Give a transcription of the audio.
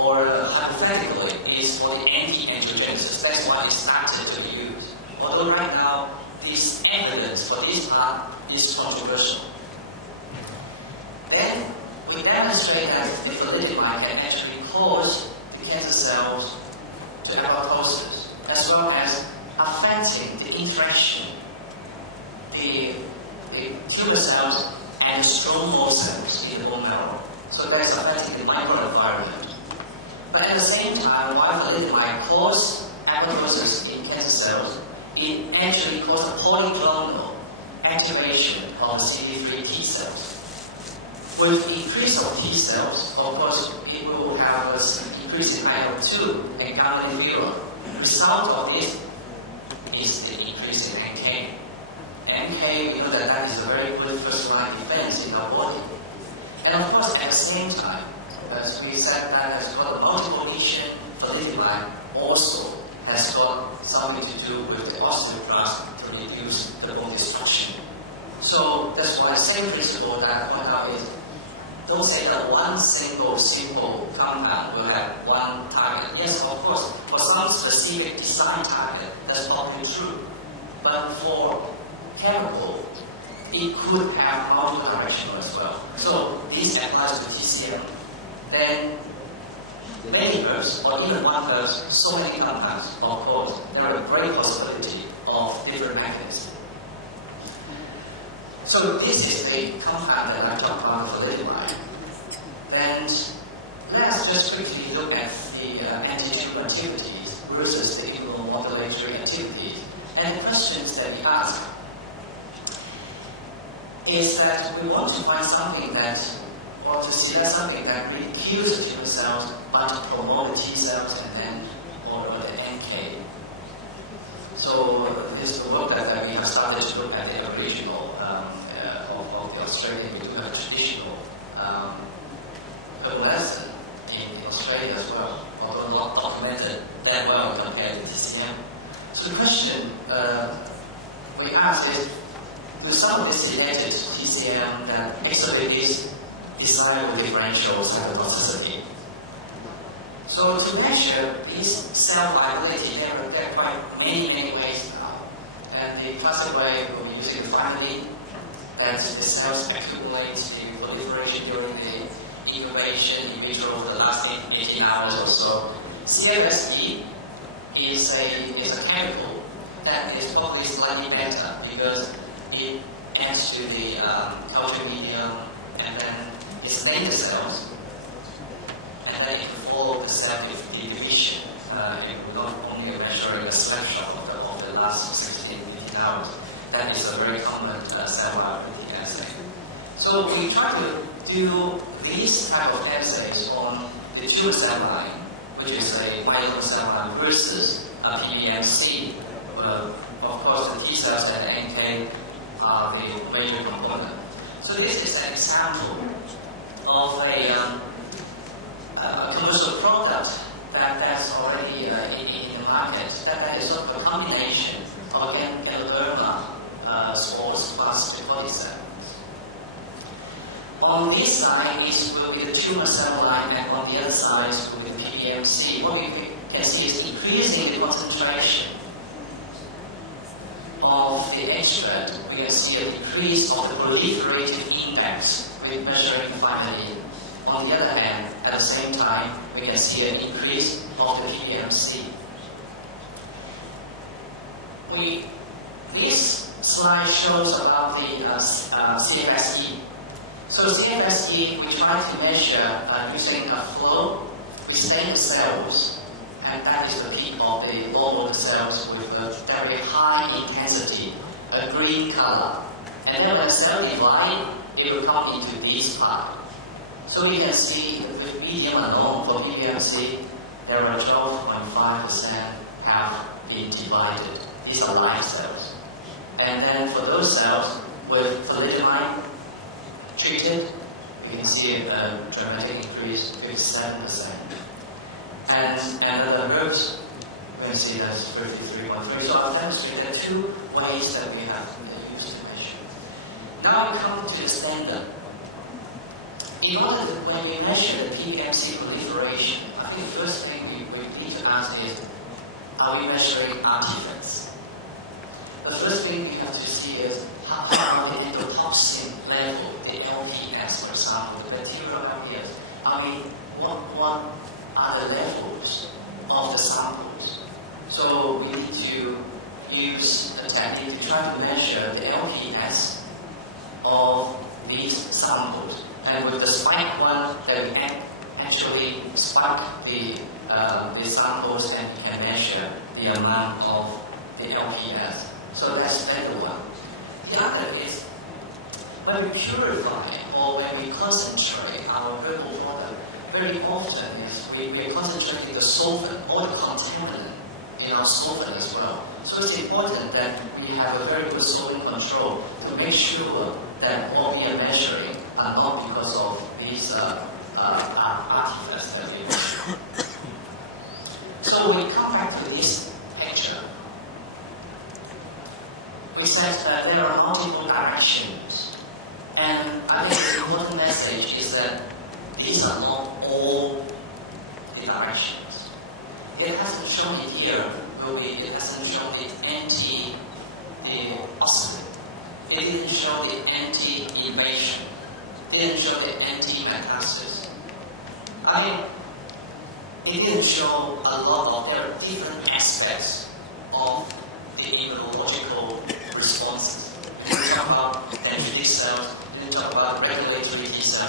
or hypothetically, is for the anti-angiogenesis. That's why it started to be used. Although right now, this evidence for this part is controversial. Then we demonstrate that the thalidomide can actually cause the cancer cells to apoptosis, as well as affecting the interaction, the tumor cells and stromal cells in the bone marrow. So that's affecting the microenvironment. But at the same time, while thalidomide causes apoptosis in cancer cells, it actually causes a polyclonal activation of the CD3 T cells. With the increase of T cells, of course, it will have an increase in IL-2 and gamma interferon. The result of this is the increase in NK. NK, we know that that is a very good first-line defense in our body. And of course, at the same time, as we said, that as well, the multiple lesion thalidomide also has got something to do with the osteoclast to reduce the bone destruction. So that's why the same principle that I point out is, don't say that one single simple compound will have one target. Yes, of course, for some specific design target, that's probably true. But for chemical, it could have multi-directional as well. So this applies to TCM. Then many herbs, or even one herb, so many compounds, of course, there are a great possibility of different mechanisms. So this is the compound that I talked about, thalidomide. And let's just quickly look at the anti-tumor activities versus the immunomodulatory activities. And the questions that we ask is that we want to find something that, or to see that something that really kills the tumor cells, but to promote the T cells and then, or the NK. So this is the work that we have started to look at the original of the Australian. We do have traditional herbal medicine in Australia as well, although not documented that well compared to TCM. So the question we asked is, do some of this related to TCM that exacerbate this desirable differential cytotoxicity? So to measure this cell viability, there are quite many ways now. And the classic way will be using the family, that the cells accumulate the proliferation during the incubation in vitro for the last 18 hours or so. CFSE is a chemical that is probably slightly better because it adds to the culture medium and then it stains the cells, and then it can follow the cell with the division. It will not only measuring a snapshot of the last 16 hours. That is a very common cell viability assay. So we try to do these type of assays on the tumor cell line, which is a myeloma cell line versus a PBMC. Of course, the T cells and the NK are the major component. So this is an example of a commercial product that's already in the market. That is sort of a combination of Ganoderma spores plus the cordyceps. On this side will be the tumor cell line, and on the other side will be the PBMC. What we can see is increasing the concentration of the extract. We can see a decrease of the proliferative index with measuring finally. On the other hand, at the same time, we can see an increase of the PBMC. This slide shows about the CFSE. So CFSE, we try to measure using a flow. We stain the cells, and that is the peak of the normal cells with a very high intensity, a green color. And then when cell divide, it will come into this part. So we can see with medium alone for PBMC, there are 12.5% have been divided. These are live cells. And then for those cells with thalidomide treated, you can see a dramatic increase with 7%. And other herbs, you can see that's 33.3. So I've demonstrated two ways that we have used to measure. Now we come to the standard. In order to, when we measure the PBMC proliferation, I think think the first thing we need to ask is, are we measuring artifacts? The first thing we have to see is how are we endotoxin level, the LPS, for example, the bacterial LPS. I mean, what are the levels of the samples? So we need to use a technique to try to measure the LPS of these samples. And with the spike one, that we actually spike the samples and we can measure the amount of the LPS. So that's the one. The other is when we purify or when we concentrate our herbal product, very often is we concentrate the solvent or the contaminant in our solvent as well. So it's important that we have a very good solvent control to make sure that what we are measuring are not because of these artifacts that we measure. So we come back to this picture. We said that there are multiple directions. And I think the important message is that these are not all the directions. It hasn't shown it here, it hasn't shown it anti-oxidant. It didn't show the anti-evasion. It didn't show the anti-metastasis. I mean, it didn't show a lot of, there are different aspects of the immunological responses. We talk about dendritic cells, we talk about regulatory T cells.